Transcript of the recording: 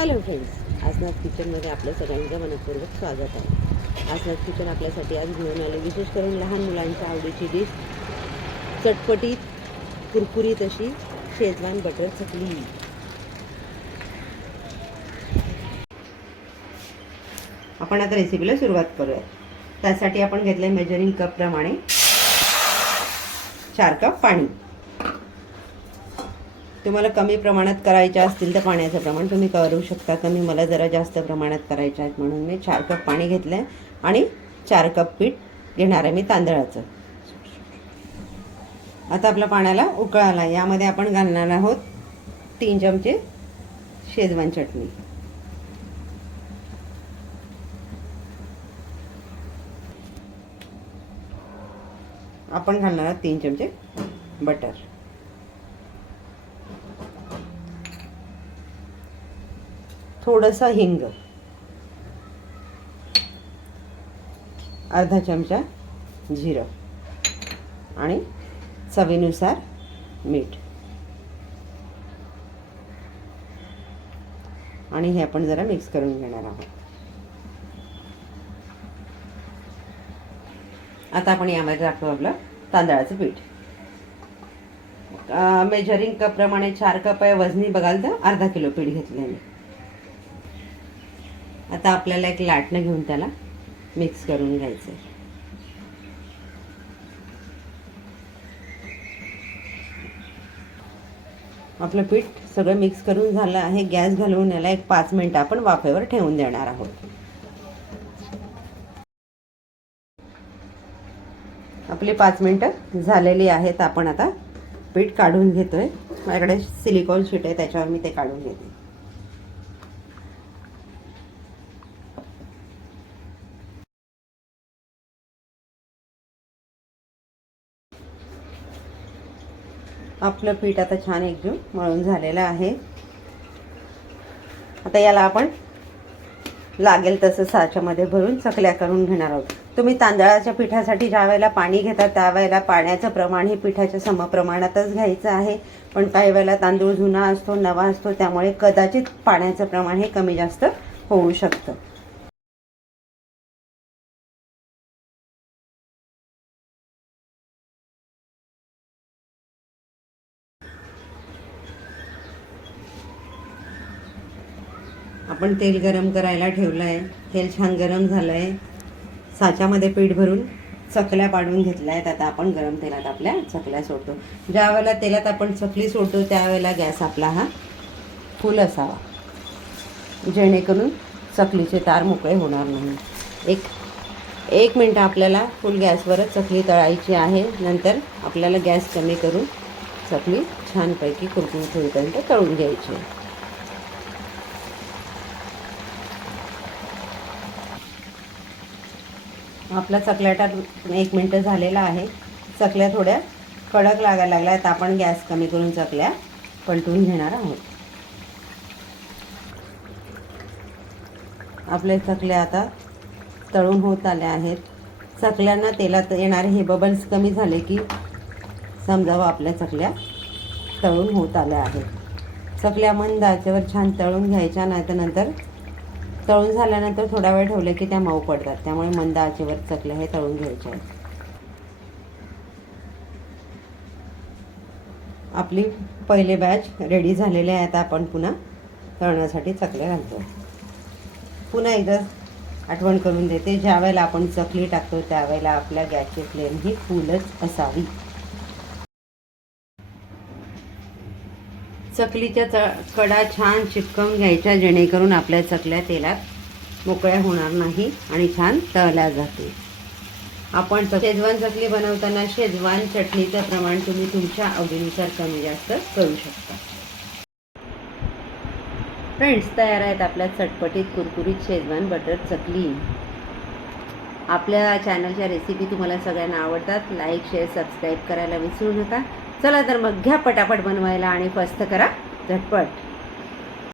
Hello friends, आसनाथ किचनमध्ये आपलं सगळ्यांचं मनपूर्वक स्वागत आहे. आसनाथ किचन आपल्यासाठी आज घेऊन आले विशेष करून लहान मुलांच्या आवडीची डिश, चटपटीत कुरकुरीत अशी शेजवान बटर चकली. आपण आता रेसिपीला सुरुवात करूया. त्यासाठी आपण घेतले मेजरिंग कप प्रमाणे 4 कप पाणी. तुम्हाला कमी प्रमाणात करायच्या असतील तर पाण्याचं प्रमाण तुम्ही करू शकता कमी. मला जरा जास्त प्रमाणात करायच्या आहेत म्हणून मी 4 कप पाणी घेतलं आहे आणि 4 कप पीठ घेणार आहे मी तांदळाचं. आता आपल्या पाण्याला उकळ आला. यामध्ये आपण घालणार आहोत 3 चमचे शेजवान चटणी. आपण घालणार आहोत 3 चमचे बटर. थोडासा हिंग, अर्धा चमचा जिरं आणि चवीनुसार मीठ. आणि हे आपण जरा मिक्स करून घेणार आहोत. आता आपण यामध्ये टाकतो आपलं तांदळाचं पीठ. मेजरिंग कप प्रमाणे 4 कप आहे. वजनी बघाल तर अर्धा किलो पीठ घेतलं आहे. आता आपल्याला एक लाटणं घेऊन त्याला मिक्स करून घ्यायचं. आपलं पीठ सगळं मिक्स करून झालं आहे. गॅस घालवून याला एक 5 मिनिटं आपण वाफेवर ठेवून देणार आहोत. आपली 5 मिनिटं झालेली आहेत. आपण आता पीठ काढून घेतोय. माझ्याकडे सिलिकॉन शीट आहे, त्याच्यावर मी ते काढून घेते. आपलं पीठ आता छान एकजीव मळून झालेलं आहे. आता याला आपण लागेल तसं साच्यामध्ये भरून चकल्या करून घेणार आहोत. तुम्ही तांदळाच्या पिठासाठी ज्या वेळेला पाणी घेता त्यावेळेला पाण्याचं प्रमाण हे पिठाच्या समप्रमाणातच घ्यायचं आहे. पण काही वेळेला तांदूळ जुना असतो, नवा असतो, त्यामुळे कदाचित पाण्याचं प्रमाण हे कमी जास्त होऊ शकतं. आपण तेल गरम करायला ठेवलं आहे. तेल छान गरम झालं आहे. साच्यामध्ये पीठ भरून चकल्या पाडून घेतल्या आहेत. आता आपण गरम तेलात आपल्या चकल्या सोडतो. ज्या वेळेला तेलात आपण चकली सोडतो त्यावेळेला गॅस आपला हा फुल असावा, जेणेकरून चकलीचे तार मोकळे होणार नाही. एक मिनिट आपल्याला फुल गॅसवरच चकली तळायची आहे. नंतर आपल्याला गॅस कमी करून चकली छानपैकी कुरकुरीत होईपर्यंत तळून घ्यायची. आपला चकल्याटा 1 मिनिट झालेला आहे. चकल्या थोड्या कडक लागायला लागल्या आहेत. आपण गॅस कमी करून चकल्या पलटून घेणार आहोत. आपले चकल्या आता तळून होत आल्या आहेत. चकल्यांना तेलात येणारे हे बबल्स कमी झाले की समजावं आपल्या चकल्या तळून होत आल्या आहेत. चकल्या मंद आचेवर छान तळून घ्यायच्या, नाहीतर नंतर तळून झाल्यानंतर थोडा वेळ ठेवले की त्या मऊ पडतात. त्यामुळे मंद आचेवर चकल्या हे तळून घ्यायच्या आहेत. आपली पहिले बॅच रेडी झालेले आहे. आता आपण पुन्हा तळण्यासाठी चकल्या घालतो. पुन्हा एकदा आठवण करून देते, ज्या वेळेला आपण चकली टाकतो त्यावेळेला आपल्या गॅसची फ्लेम ही फुलच असावी. चकलीच्या कडा छान चिपकवून घ्यायच्या, जेणेकरून आपल्या चकल्या तेलात मोकळ्या होणार नाही आणि छान तळल्या जातील. आपण शेजवान चकली बनवताना शेजवान चटणीचं प्रमाण तुम्ही तुमच्या आवडीनुसार कमी जास्त करू शकता. फ्रेंड्स, तयार आहेत आपल्या चटपटीत कुरकुरीत शेजवान बटर चकली. आपल्या चॅनलच्या रेसिपी तुम्हाला सगळ्यांना आवडतात. लाईक, शेअर, सबस्क्राईब करायला विसरू नका. चला तर मग घ्या पटापट बनवायला आणि फस्त करा झटपट.